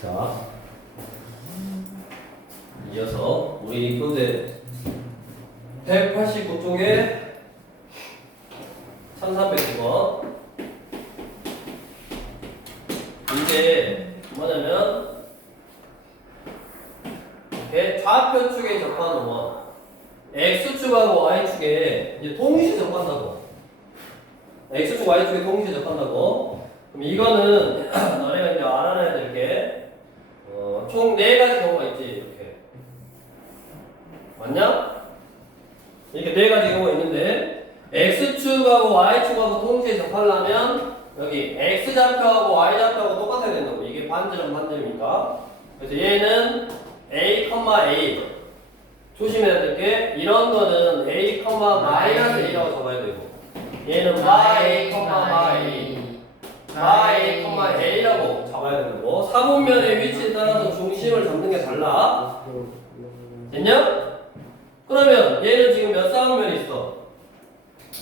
자, 이어서 우리 교재 189쪽에 1309번. 이게 뭐냐면 이렇게 좌표 축에 접하는 원 X축하고 Y축에 이제 동시에 접한다고. X축, Y축에 동시에 접한다고. 그럼 이거는 네 가지 경우가 있는데 X축하고 Y축하고 동시에 접하려면 여기 X좌표하고 Y좌표하고 똑같아야 된다고 이게 반지름 반지름이니까 그래서 얘는 A, A 조심해야 될 게 이런 거는 A, 마이너스 A라고 적어야 되고 얘는 Y, Y y, a라고 잡아야 되는 거. 사분면의 위치에 따라서 중심을 잡는 게 달라. 됐냐? 그러면 얘는 지금 몇 사분면이 있어?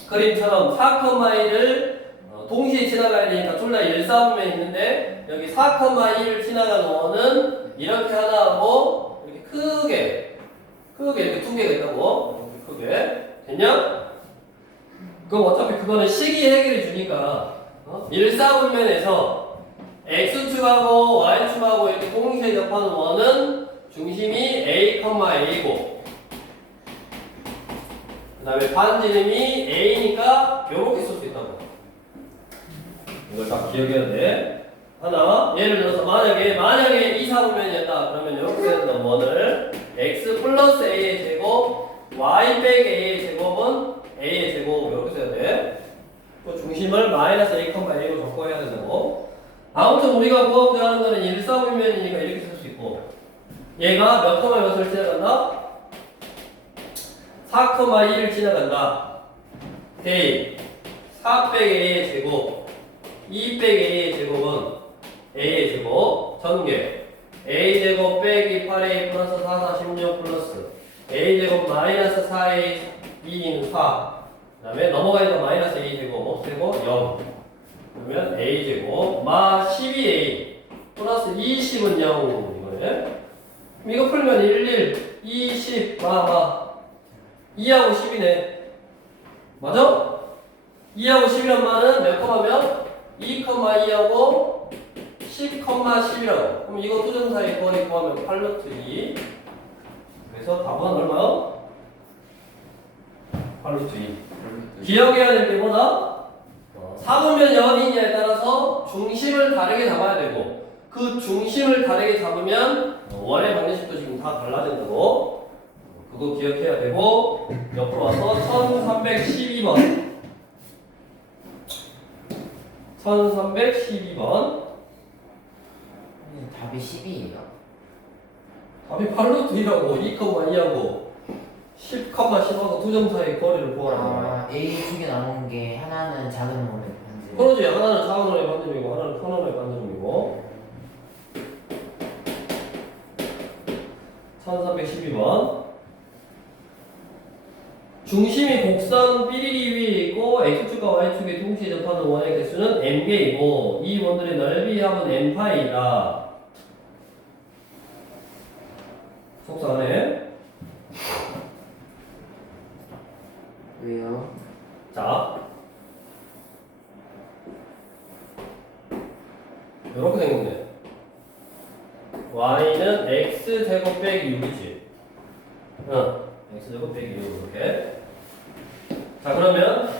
그림처럼 4,2를 어, 동시에 지나가야 되니까 둘 다 1사분면이 있는데 여기 4,2를 지나가는 원은 이렇게 하나 하고 이렇게 크게 크게 이렇게 두 개가 있다고 크게 됐냐? 그럼 어차피 그거는 식이 해결해 주니까 어? 일사분면에서 x축하고 y축하고 이렇게 동시에 접하는 원은 중심이 a, 그 다음에 반지름이 a니까 이렇게 쓸 수 있다고 이걸 다 기억해야 돼 하나 예를 들어서 만약에 만약에 이사분면이었다 그러면 이렇게 되는 원을 x 플러스 a의 제곱 y 빼기 a의 제곱은 a의 제곱 이렇게 써야 돼그 중심을 마이너스 a, a로 적고 해야 된다고. 아무튼 우리가 구하고자 하는 거는 일사분면이니까 이렇게 쓸 수 있고. 얘가 몇 컴마 몇을 지나간다? 4,2를 지나간다. 대입 4 빼기 a의 제곱 2 빼기 a의 제곱은 a의 제곱 전개. A 제곱 빼기 8a 플러스 4, 4, 16 플러스 a 제곱 마이너스 4a 2는 4 그 다음에 넘어가니까 마이너스 a 제곱 없애고 0 그러면 a 제곱 마 12a 플러스 20은 0 이거네 이거 풀면 1, 1, 20, 마, 마 2하고 10이네 맞아? 2하고 10이란 말은 몇 컴마면 2,2하고 10,10이라고 그럼 이거 사이 거리 구하면 8루트 2 그래서 답은 얼마? 8루트 2 기억해야 될 게 뭐다? 어, 사분면이 어디냐에 따라서 중심을 다르게 잡아야 되고 그 중심을 다르게 잡으면 어, 원의 방정식도 지금 다 달라진다고 그거 기억해야 되고 옆으로 와서 1312번. 1312번. 답이 10이에요. 답이 8루트 2라고 2,2하고. 10, 10하고 두점 사이 거리를 구하라는 거야. 아, A 축에 나온 게 하나는 작은 원의 반지. 그러지 하나는 작은 원의 반지름이고 하나는 큰 원의 반지름이고. 1312번 중심이 곡선 삐리리 위에 있고 X축과 Y축의 동시에 접하는 원의 개수는 M개이고 이 원들의 넓이 합은 M파이다 속상하네. 왜요? 자. 이렇게 생겼네. Y는 x 제곱 빼기 6이지. 응. X 제곱 빼기 6 이렇게 자 그러면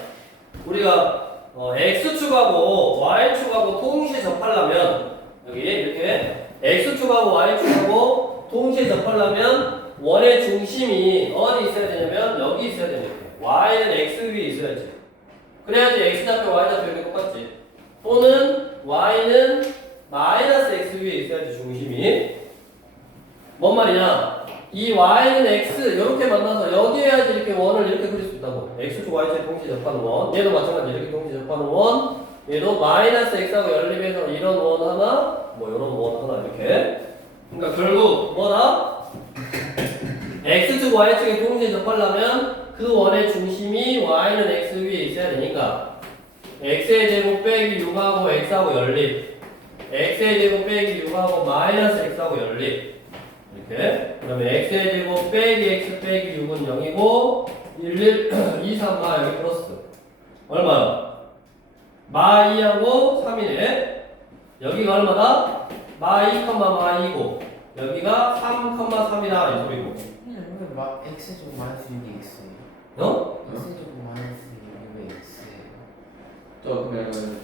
우리가 어, x축하고 y축하고 동시에 접하려면 여기 이렇게 x축하고 y축하고 동시에 접하려면 원의 중심이 어디 있어야 되냐면 여기 있어야 되는 거예요. Y는 x 위에 있어야지. 그래야지 x좌표 y좌표 이렇게 똑같지. 또는 y는 마이너스 x 위에 있어야지 중심이. 뭔 말이냐 이 y는 x 이렇게 만나서 여기에야지 이렇게 원을 이렇게 그릴 수 있다고. x축 y축 동시 접하는 원 얘도 마찬가지. 이렇게 동시 접하는 원 얘도 마이너스 x하고 연립해서 이런 원 하나 뭐 이런 원 하나 이렇게. 그러니까 결국 뭐다? x축 y축에 동시에 접하려면 그 원의 중심이 y는 x 위에 있어야 되니까. x의 제곱 빼기 6하고 x하고 연립. x의 제곱 빼기 6하고 마이너스 x하고 연립. 이렇게. 그 다음에 x의 제곱 빼기 x 빼기 6은 0이고 1, 1, 2, 3, 마 여기 플러스. 얼마요? 마 2하고 3이네. 여기가 얼마다? 마 2, 마 2고. 여기가 3, 3이다. 이 소리고. 근데 막 x 제곱 마이너스 6이 x. 어? x 제곱 마이너스 6이 x예요. 저 그러면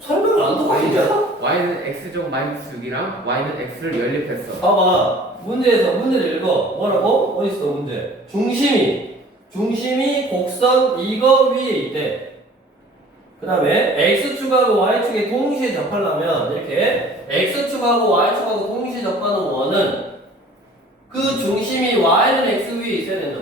설명을 안 듣고 있냐? y는 x 제곱 마이너스 6이랑 y는 x를 연립했어. 봐봐. 문제에서 문제를 읽어. 뭐라고? 어디 있어, 문제? 중심이. 중심이 곡선 이거 위에 있대. 그 다음에 x축하고 y축에 동시에 접하려면 이렇게 x축하고 y축하고 동시에 접하는 원은 그 중심이 y는 x 위에 있어야 된다.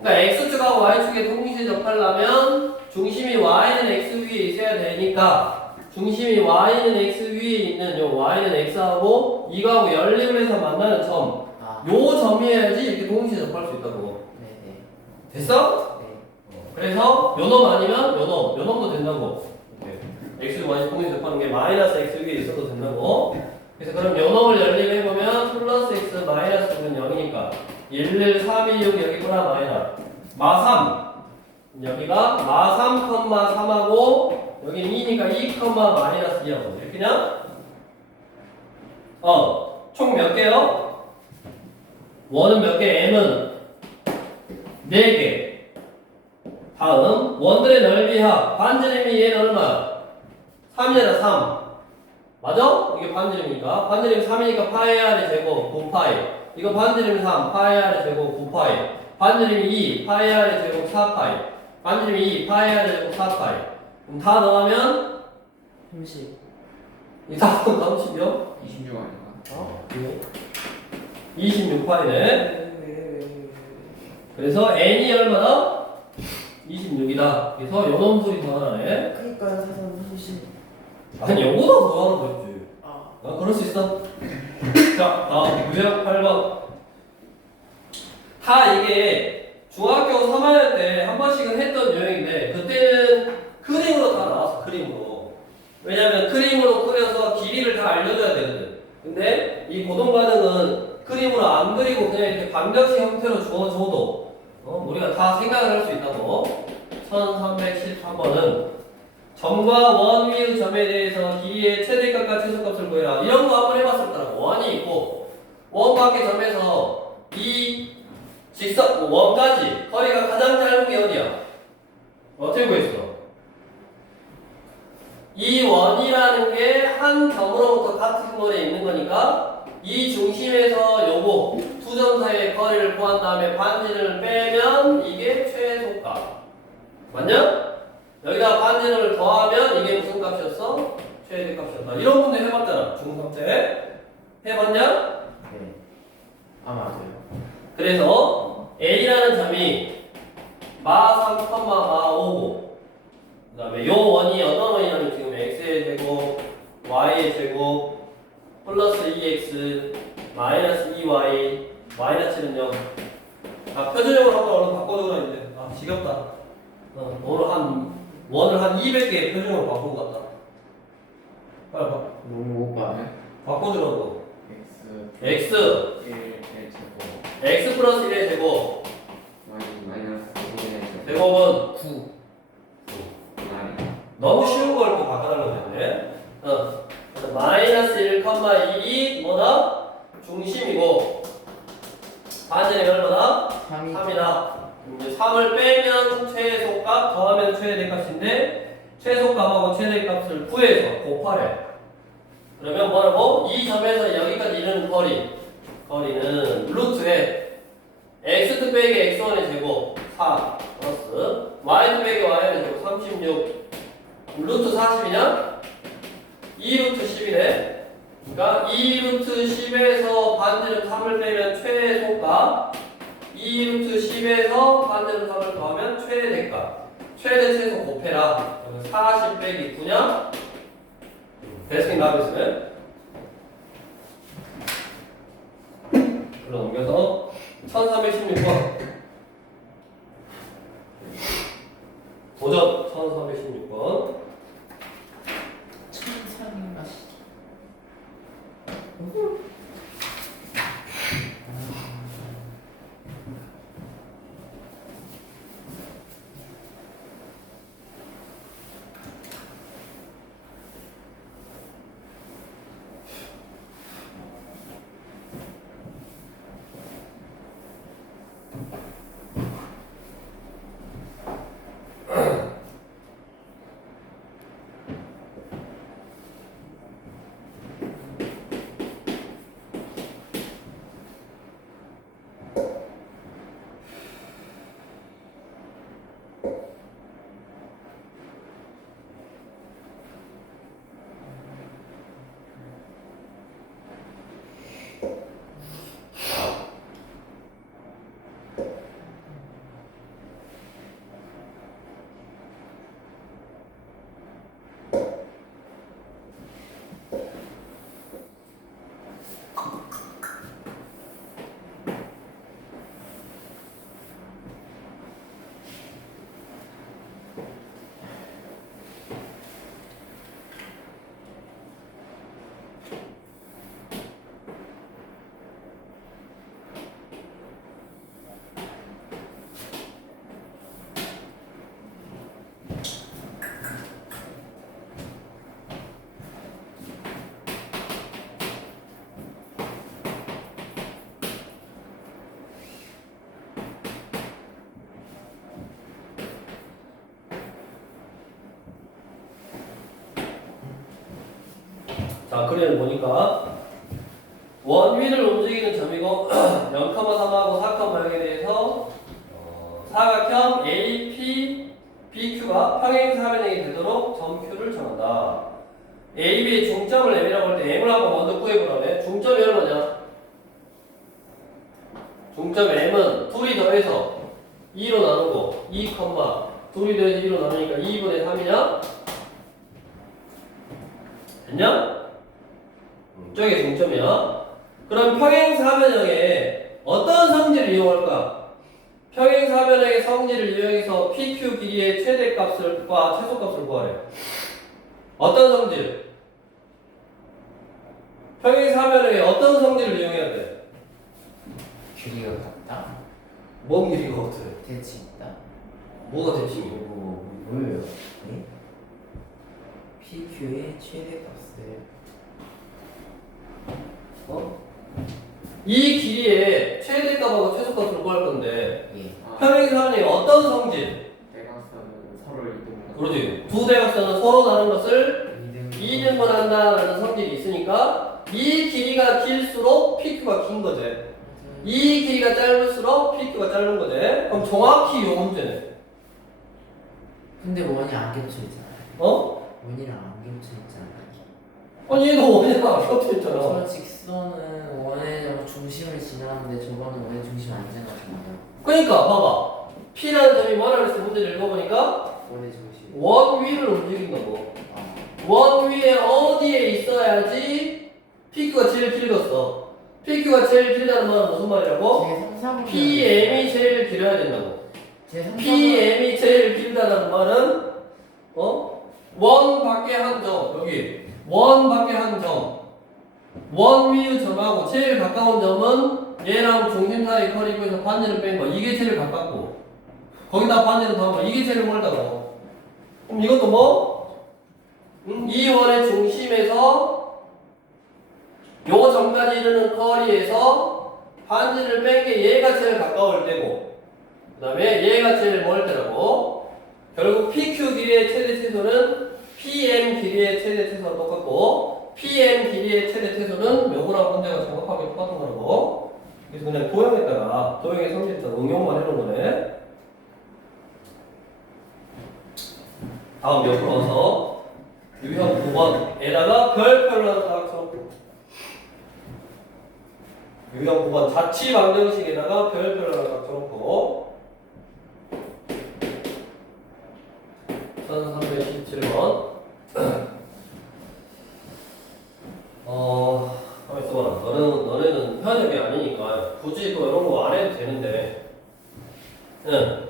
그러니까 x축하고 y축에 동시에 접하려면 중심이 y는 x 위에 있어야 되니까 중심이 y는 x 위에 있는 요 y는 x하고 이거하고 연립을 해서 만나는 점. 아. 요 점이어야지 이렇게 동시에 접할 수 있다고. 네네. 됐어? 네. 어, 그래서 요 놈 아니면 요 놈, 요 놈도 된다고. x y 동시에 접하는 게 마이너스 x 위에 있어도 된다고. 그래서 그럼 요 놈을 연립해보면 플러스 x 마이너스 9는 0이니까 1, 1, 3, 2, 6 여기구나 마이너 마3 여기가 마3, 마3하고 여기 2니까 2, 마이너스 2하고 그냥 어, 총 몇 개요? 원은 몇 개, m은 4개. 다음, 원들의 넓이하 반지름이 얘는 얼마? 3이잖아, 3. 맞아? 이게 반지름이니까. 반지름이 3이니까 파이 r의 제곱, 9파이. 이거 반지름이 3, 파이 r의 제곱, 9파이. 반지름이 2, 파이 r의 제곱, 4파이. 반지름이 2, 파이 r의 제곱, 4파이. 그럼 다 넣으면 30. 이 답은 나오시죠? 26 아닌가? 어? 26파이네. 그래서 n이 얼마다? 26이다. 그래서 연놈소리 더 하나네. 그니까요, 사선 30. 아니, 영보다 더 하는 거지. 아. 나 그럴 수 있어. 자, 다음 문제 8번. 다 이게 중학교 3학년 때 한 번씩은 했던 유형인데 그때는 그림으로 다 나왔어, 그림으로. 왜냐면 그림으로 그려서 길이를 다 알려줘야 되는데. 근데 이 고동 반응은 그림으로 안 그리고 그냥 이렇게 반격식 형태로 주어줘도 어, 우리가 다 생각을 할 수 있다고. 1373번은 점과 원 위의 점에 대해서 길이의 최대값과 최소값을 구해라. 이런 거 한번 해봤었더라고. 원이 있고, 원 밖의 점에서 이 직선, 뭐 원까지 거리가 가장 짧은 게 어디야? 어떻게 구했어? 이 원이라는 게 한 경으로부터 같은 거리에 있는 거니까 이 중심에서 요거 두 점 사이의 거리를 구한 다음에 반지름을 빼면 이게 최소값 맞냐? 여기다 반지름을 더하면 이게 무슨 값이었어? 최대값이었다 이런 문제 해봤잖아 중3 때 해봤냐? 네 아마 안요 그래서 A라는 점이 마3,마5고 그 다음에 요 원이 어떤 원이냐면 x 제곱 y의 제곱 플러스 2x 마이너스 2y 마이너스는 0. 아 표준형으로 한번 얼른 바꿔주고 있는데 아 지겹다. 어, 오늘 한 원을 한 200개 표준형으로 바꾸고 갔다. 빨리 바, 너무 못 봐네. 바꿔주라고. X 1 1 제곱 x 플러스 1의 제곱 마이너스 1의 제곱 제곱은 9 9 y 너무 쉬워. 마이너스 1, 1이 뭐다? 중심이고 반지름이 얼마다? 3. 3이다. 이제 3을 빼면 최소값, 더하면 최대값인데 최소값하고 최대값을 구해서 곱하래. 그러면 뭐라고? 이 점에서 여기까지 이르는 거리 거리는 루트에 x2 빼기 x1의 제곱 4 플러스 y2 빼기 y의 제곱 36 루트 40이냐? 2루트 10이네. 그러니까 2루트 10에서 반대로 3을 빼면 최소가 2루트 10에서 반대로 3을 더하면 최대가 최대 최소 곱해라. 40 빼기 9냐? 대승이 나오겠으면 글로 넘겨서 1316번 도전 1316번 Thank you. 자, 그래를 보니까 원 위를 움직이는 점이고 0,3하고 4,0에 대해서 어, 사각형 AP, BQ가 평행사변형이 되도록 점 Q를 정한다. A, B의 중점을 M이라고 할 때 M을 한번 먼저 구해보라네. 중점이 얼마냐? 중점 M은 둘이 더해서 2로 나누고 2, 둘이 더해서 2로 나누니까 2분의 3이냐? 됐냐? 음, 저게 중점이야. 그럼 평행사변형에 어떤 성질을 이용할까? 평행사변형의 성질을 이용해서 PQ 길이의 최대값을과 최소값을 구하래. 어떤 성질? 평행사변형에 어떤 성질을 이용해야 돼? 길이가 같다. 뭔 길이가 어때? 대치 있다. 뭐가 대칭이야? 그리고 뭐예요? 네? PQ의 최대값을 어? 이 길이의 최대값하고 최소값을 구할 건데 예. 아, 평행사변형의 어떤 성질? 대각선은 서로를 이동한다. 그러지. 두 대각선은 서로 다른 것을 이등 2등분 한다는 성질이 있으니까 이 길이가 길수록 PQ가 긴 거지. 이 길이가 짧을수록 PQ가 짧은 거지. 그럼 정확히 요 문제네. 근데 원이 안 겹쳐 있잖아요. 어? 원이랑 안 겹쳐 있잖아요. 아니 얘도 원이랑 겹쳐 있잖아. 저 직선은 원의 중심을 지나는데 저거는 원의 중심 안 지나잖아요. 그러니까 봐봐. P라는 점이 뭐라 그랬어? 문제를 읽어보니까 원의 중심. 원 위를 움직인다고. 아, 원 위에 어디에 있어야지 PQ가 제일 길었어. PQ가 제일 길다는 말은 무슨 말이라고? 제. PM이 제일 길어야 된다고. 제. PM이 제일 길다는 말은 어? 원 밖에 한 점, 여기 원 밖에 한 점. 원 위의 점하고 제일 가까운 점은 얘랑 중심 사이 커리고 해서 반지를 뺀 거. 이게 제일 가깝고 거기다 반지를 더한 거. 이게 제일 멀다고. 그럼 이것도 뭐? 음, 이 원의 중심에서 요 점까지 이르는 거리에서 반지를 뺀 게 얘가 제일 가까울 때고 그 다음에 얘가 제일 멀 때라고 결국 PQ 길이의 최대 최소는 PM 길이의 최대 최소와 똑같고 PM 길이의 최대 최소는 요거랑 문제가 정확하게 똑같은 거라고. 그래서 그냥 도형에다가 도형의 성질에다 응용만 해놓은 거네. 다음 옆으로 와서 유형 9번에다가 별표를 하나 딱 써놓고 유형 9번 자취 방정식에다가 별표를 하나 딱 써놓고 1317번 어 가만 있어봐 너는 너네는 현역이 아니니까 굳이 또 이런 거 안 해도 되는데. 응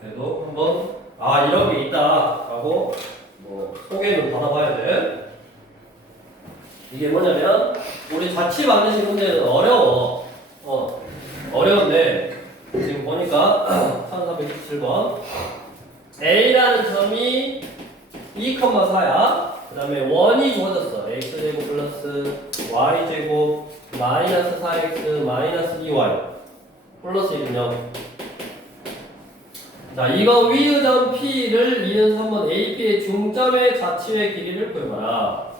그래도 한번 아 이런 게 있다라고 뭐 소개는 받아봐야 돼 이게 뭐냐면 우리 자취 방정식 문제는 어려워 어 어려운데 지금 보니까 1317번 A라는 점이 2,4야 그 다음에 원이 주어졌어. X제곱 플러스 y제곱 마이너스 4x 마이너스 2y 플러스 1은 자 이거 위의 점 P를 이은 3번 AP의 중점의 자취의 길이를 구해봐라.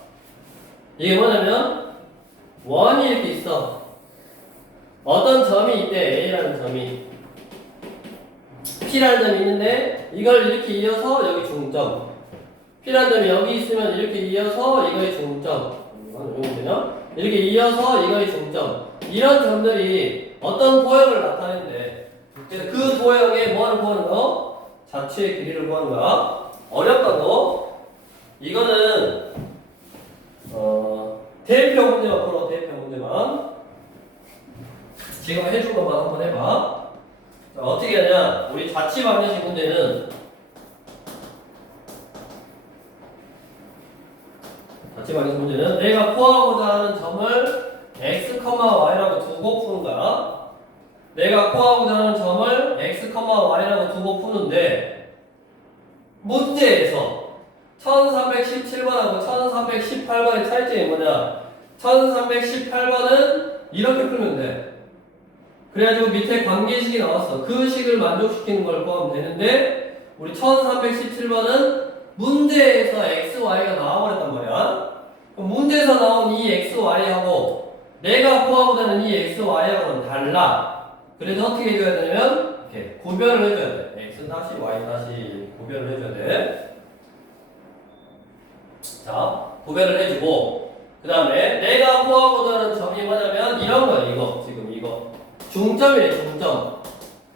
이게 뭐냐면 원이 이렇게 있어. 어떤 점이 있대 A라는 점이 P라는 점이 있는데 이걸 이렇게 이어서 여기 중점 P라는 점이 여기 있으면 이렇게 이어서 이거의 중점? 이렇게 이어서 이거의 중점 이런 점들이 어떤 도형을 나타내는데 그 도형에 뭐를 구하는 거? 자취의 길이를 구하는 거야 어렵다고 이거는 어 대표 문제만 풀어 대표 문제만 지금 해준 것만 한번 해봐. 자, 어떻게 하냐? 우리 자취 방정식 문제는 자취 방정식 문제는 내가 구하고자 하는 점을 x, y라고 두고 푸는 거야. 내가 구하고자 하는 점을 x, y라고 두고 푸는데 문제에서 1317번하고 1318번의 차이점이 뭐냐? 1318번은 이렇게 풀면 돼. 그래가지고 밑에 관계식이 나왔어. 그 식을 만족시키는 걸 구하면 되는데, 우리 1317번은 문제에서 x, y가 나와버렸단 말이야. 문제에서 나온 이 x, y하고 내가 구하고 되는 이 x, y하고는 달라. 그래서 어떻게 해줘야 되냐면 이렇게 구별을 해줘야 돼. x 다시 y 다시 구별을 해줘야 돼. 자, 구별을 해주고 그 다음에 내가 구하고 되는 점이 뭐냐면 이런 거야. 이거 중점이래 중점.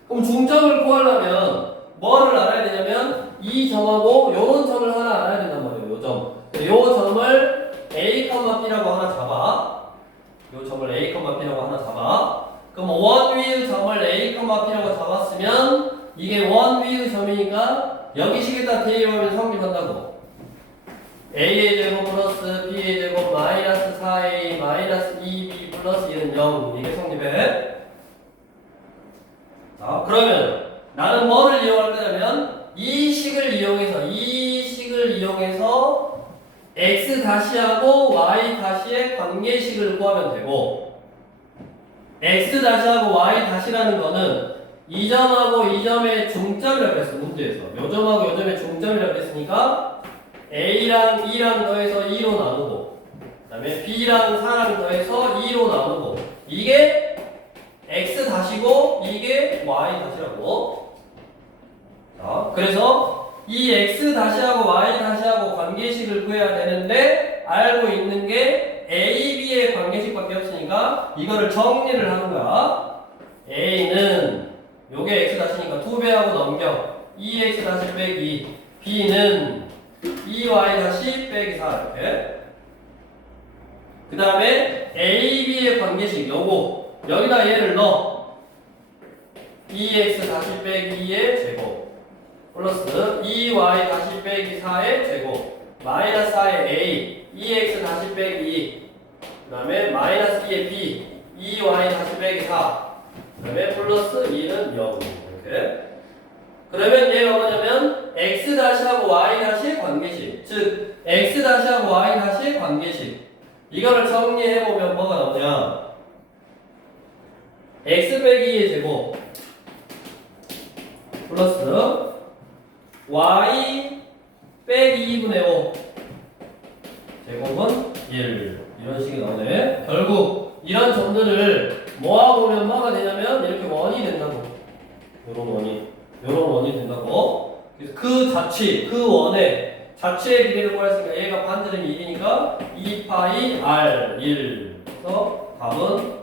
그럼 중점을 구하려면 뭐를 알아야 되냐면 이 점하고 요런 점을 하나 알아야 된단 말이에요. 요 점. 요 점을 A, B라고 하나 잡아. 요 점을 A, B라고 하나 잡아. 그럼 원 위의 점을 A, B라고 잡았으면 이게 원 위의 점이니까 여기 식에다 대입하면 성립한다고. A의 제곱 플러스 B의 제곱 마이너스 4A 마이너스 2B 플러스 1은 0 이게 성립해. 자, 그러면 나는 뭐를 이용할 거냐면 이 식을 이용해서 이 식을 이용해서 x 다시하고 y 다시의 관계식을 구하면 되고 x 다시하고 y 다시라는 거는 이 점하고 이 점의 중점이라고 했어 문제에서. 요 점하고 요 점의 중점이라고 했으니까 a랑 b랑 더해서 2로 나누고 그 다음에 b랑 4랑 더해서 2로 나누고 이게 x 다시고 이게 y 다시라고. 자, 그래서 이 x 다시하고 y 다시하고 관계식을 구해야 되는데 알고 있는 게 a, b의 관계식밖에 없으니까 이거를 정리를 하는 거야. a는 요게 x 다시니까 두 배하고 넘겨. 2x 다시 빼기 b는 2y 다시 빼기 4 이렇게. 그 다음에 a, b의 관계식 요거 여기다 얘를 넣어. 2x 다시 빼기 2의 제곱. 플러스 2y 다시 빼기 4의 제곱. 마이너스 4의 a 2x 다시 빼기 2 그 다음에 마이너스 2의 b 2y 다시 빼기 4 그 다음에 플러스 2는 0 이렇게. 그러면 얘가 뭐냐면 x 다시하고 y 다시의 관계식. 즉 x 다시하고 y 다시의 관계식. 이거를 정리해 보면 뭐가 나오냐 x 빼기 2의 제곱 플러스 y 빼기 2분의 5 제곱은 1 이런 식이 나오네. 결국 이런 점들을 모아보면 뭐가 되냐면 이렇게 원이 된다고. 요런 원이 요런 원이 된다고. 그래서 그 자치 그 원의 자치의 비례를 구했으니까 얘가 반지름이 1이니까 2파이 r 1 그래서 답은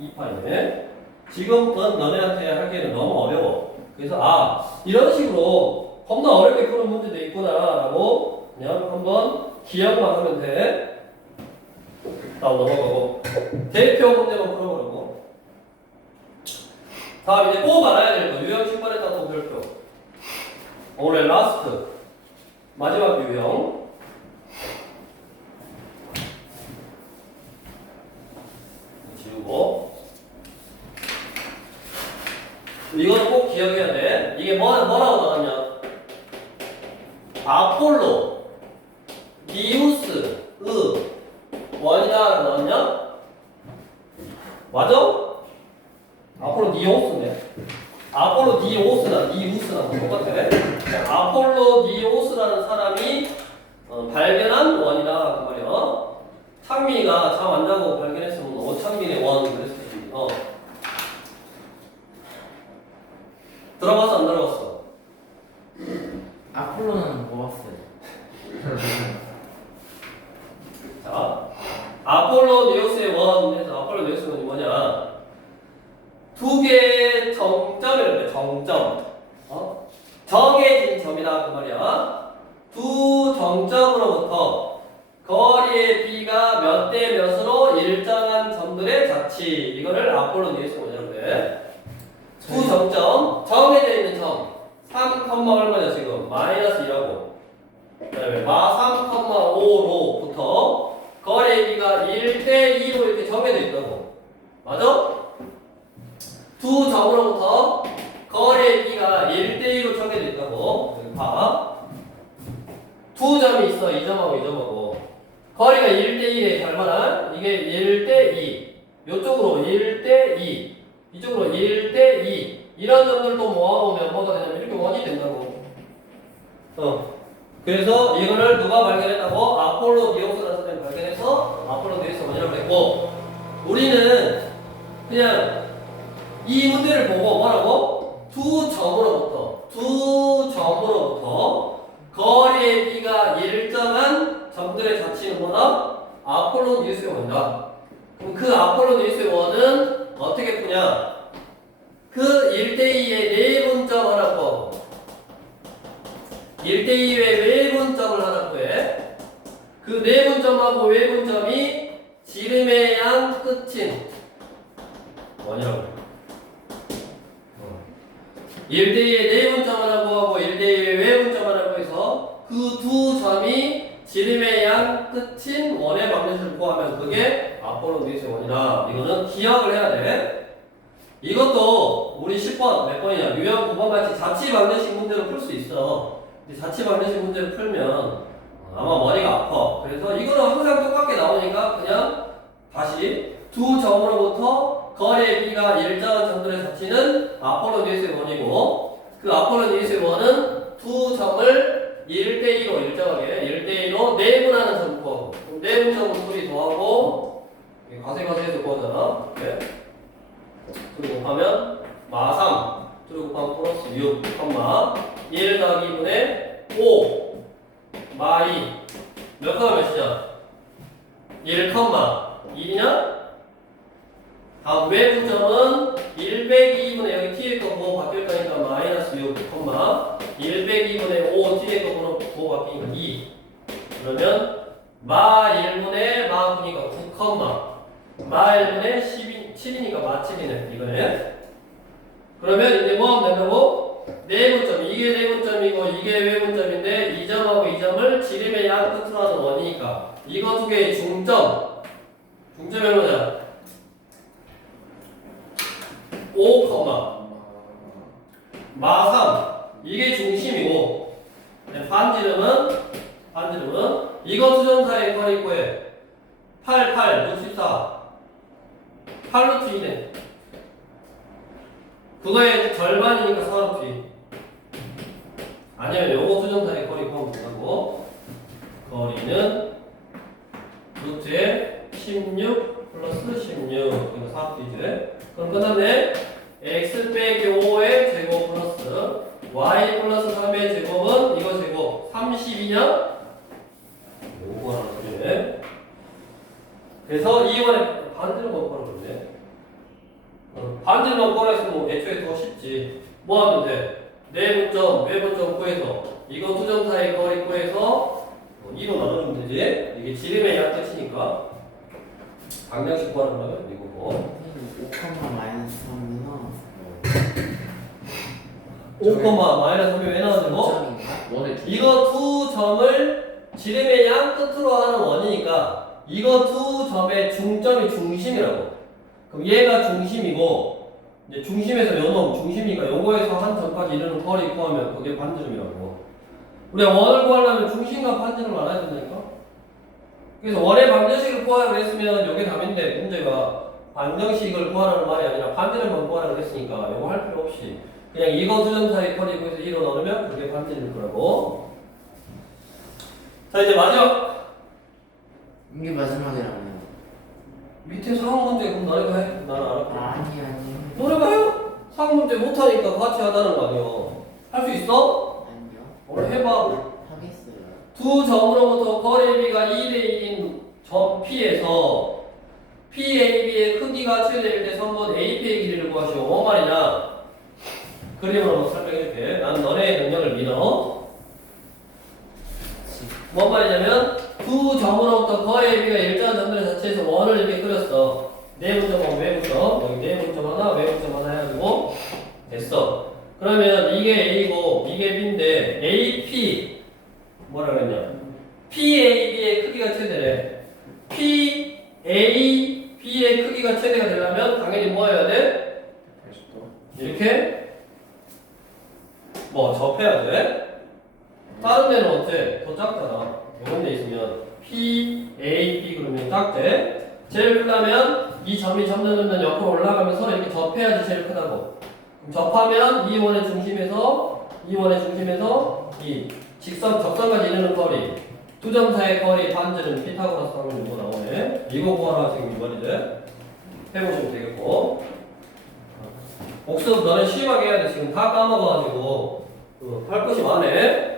2파이네 지금은 너네한테 하기에는 너무 어려워. 그래서 아 이런 식으로 겁나 어렵게 푸는 문제도 있구나라고 그냥 한번 기억만 하면 돼. 다음 넘어가고 대표 문제만 풀어보려고. 다음 이제 꼭 알아야 될 거. 유형 10번에 따서 별표. 오늘 라스트 마지막 유형. 지우고. 이거는 꼭 기억해야 돼. 이게 뭐, 뭐라고 나왔냐? 아폴로, 니우스, 으, 원이다 나왔냐? 맞아? 아폴로 니오스네. 아폴로 니오스나 니우스나 똑같아. 아폴로 니오스라는 사람이 어, 발견한 원이다 그 말이야. 창민이가 잠 안 자고 발견했으면 어 창민의 원 그랬을 수 어. 들어봤어 안 들어봤어? 아폴로는 뭐 봤어요? 자, 아폴로 뉴스의 원에서 아폴로 뉴스의 원이 뭐냐? 두 개의 정점이라고 그래, 정점. 어? 정해진 점이다, 그 말이야. 두 정점으로부터 거리의 b가 몇 대 몇으로 일정한 점들의 자치. 이거를 아폴로 뉴스의 원이라고 그래. 두 정점, 정해져 있는 점. 3, 얼마냐, 지금? 마이너스 2라고. 그 다음에 마 3,5로부터 거래비가 1대2로 이렇게 정해져 있다고. 맞아? 두 점으로부터 거래비가 1대2로 정해져 있다고. 여기 봐. 두 점이 있어. 이 점하고 이 점하고. 거리가 1대1에 얼마나? 이게 1대2. 이쪽으로 1대2. 이쪽으로 1대2. 이런 점들도 모아보면 뭐가 되냐면 이렇게 원이 된다고. 어. 그래서 이거를 누가 발견했다고? 아폴로 디오스라는 사람이 발견해서 아폴로 디오스원이라고 했고 우리는 그냥 이 문제를 보고 뭐라고? 두 점으로부터 두 점으로부터 거리의 비가 일정한 점들의 자치는 뭐다? 아폴로 디오스의 원이다. 그럼 그 아폴로 디오스의 원은 어떻게 푸냐? 그 1대2의 내분점 하나 구하고 1대2의 외분점을 하나 구해 그 내분점하고 외분점이 지름의 양 끝인 원이라고 어. 1대2의 내분점 하나 구하고 1대2의 외분점 하나 구해서 그 두 점이 지름의 양 끝인 원의 방정식을 구하면 그게 아폴로 디오스의 원이다 이거는 기억을 해야 돼. 이것도 우리 10번 몇 번이냐? 유형 9번 같이 자치 방정식 문제로 풀 수 있어. 자치 방정식 문제를 풀면 아마 머리가 아파. 그래서 이거는 항상 똑같게 나오니까 그냥 다시 두 점으로부터 거리의 비가 일정한 점들의 자치는 아폴로 디에스의 원이고 그 아폴로 디에스의 원은 두 점을 1대2로 일정하게 1대2로 내분하는 점 구하고 내분점은 둘이 더하고 이게 가세가세해서 구하잖아. 이렇게 둘이 곱하면 마3 둘이 곱하면 플러스 6 컴마. 1 더하기 2분의 5 마2 몇 컴마 몇이냐 1 컴마. 1이냐? 다음 외부점은 1 빼기 2분의 여기 t의 거 보호 바뀔 거니까 마이너스 6 컴마 1 빼기 2분의 5 t의 거 보호 바뀌니까 2 그러면 마 1분의 마 9니까 9 컴마. 마 1분의 10이, 7이니까 마 7이네 이거네 그러면 이제 뭐 하면 된다고? 내분점 이게 내분점이고 이게 외분점인데 이 점하고 이 점을 지름의 양 끝으로 하는 원이니까 이거 두 개의 중점 중점이 얼 5번 하는데. 그래서 2번에 반지를 먹고 하는 건데 반지를 먹고 하는 뭐 애초에 더 쉽지. 뭐 하면 돼? 내분점, 외분점 구해서 이거 투정사의 거리 구해서 뭐 2로 나누면 되지? 이게 지름의 약자치니까. 방정식 구하는 거면 이거 뭐. 5, 마이너스 3이나 5, 마이너스 3이 왜 나왔는 거? 이거 두 점을 지름의 양 끝으로 하는 원이니까 이거 두 점의 중점이 중심이라고. 그럼 얘가 중심이고 이제 중심에서 요놈 중심이니까 요거에서 한 점까지 이르는 거리 구하면 그게 반지름이라고. 우리가 원을 구하려면 중심과 반지름을 알아야 된다니까. 그래서 원의 방정식을 구하라고 했으면 요게 답인데 문제가 방정식을 구하라는 말이 아니라 반지름만 구하라고 했으니까 요거 할 필요 없이 그냥 이거 두 점 사이 거리 구해서 1로 넣으면 그게 반지름일 거라고. 자 이제 마지막 이게 마지막이라고요 밑에 상황 문제 그럼 너네가 해. 나는 알아. 아니 아니 너네가 해요. 상황 문제 못 하니까 같이 하자는 거 아니야. 할 수 있어? 아니요 오늘 해봐. 하겠어요 두 점으로부터 거리비가 2대 1인 점 P에서 PAB의 크기가 최대일 때 선분 AP의 길이를 구하시오. 뭔 말이냐? 그림으로 한번 설명해 줄게. 난 너네의 능력을 믿어. 뭔 말이냐면 두 점으로부터 거리의 비가 일정한 점들 자체에서 원을 이렇게 그렸어. 내분점하고 외분점 여기 내분점 하나 외분점 하나 해가지고 됐어. 그러면 이게 A고 이게 B인데 AP 뭐라 그랬냐? PAB의 크기가 최대래. PAB의 크기가 최대가 되려면 당연히 뭐 해야 돼? 80도 이렇게 뭐 접해야 돼. 다른 데는 어때? 더 작잖아. 이런 데 있으면 P, A, B 그러면 작대. 제일 크려면 이 점이 점점 점점 옆으로 올라가면서 이렇게 접해야지 제일 크다고. 접하면 이 원의 중심에서 이 원의 중심에서 이 직선 적선까지 이르는 거리 두 점 사이의 거리 반지름 피타고라스 방금 이거 나오네 이거 구하라 지금 이번 이제 해보시면 되겠고 복습 너네 심하게 해야 돼 지금 다 까먹어가지고 어, 할 것이 많네